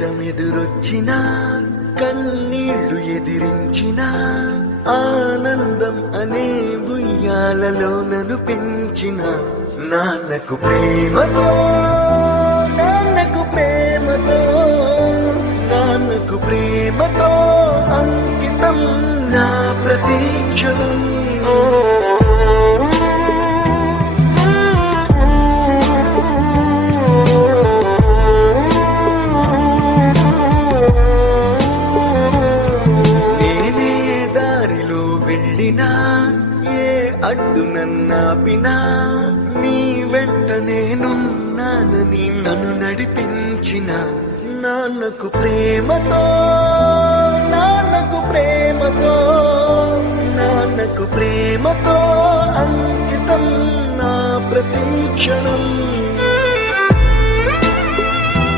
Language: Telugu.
కష్టమెదురొచ్చినా కన్నీళ్లు ఎదిరించిన ఆనందం అనే ఉయ్యాలలో నన్ను పెంచిన నాన్నకు ప్రేమతో నాన్నకు ప్రేమతో నాన్నకు ప్రేమతో అంకితం నా ప్రతీక్షణం. ఏ అడ్డు నన్నాపినా నీ వెంట నేనున్నానని నన్ను నడిపించిన నాన్నకు ప్రేమతో నాన్నకు ప్రేమతో నాన్నకు ప్రేమతో అంకితం నా ప్రతీక్షణం.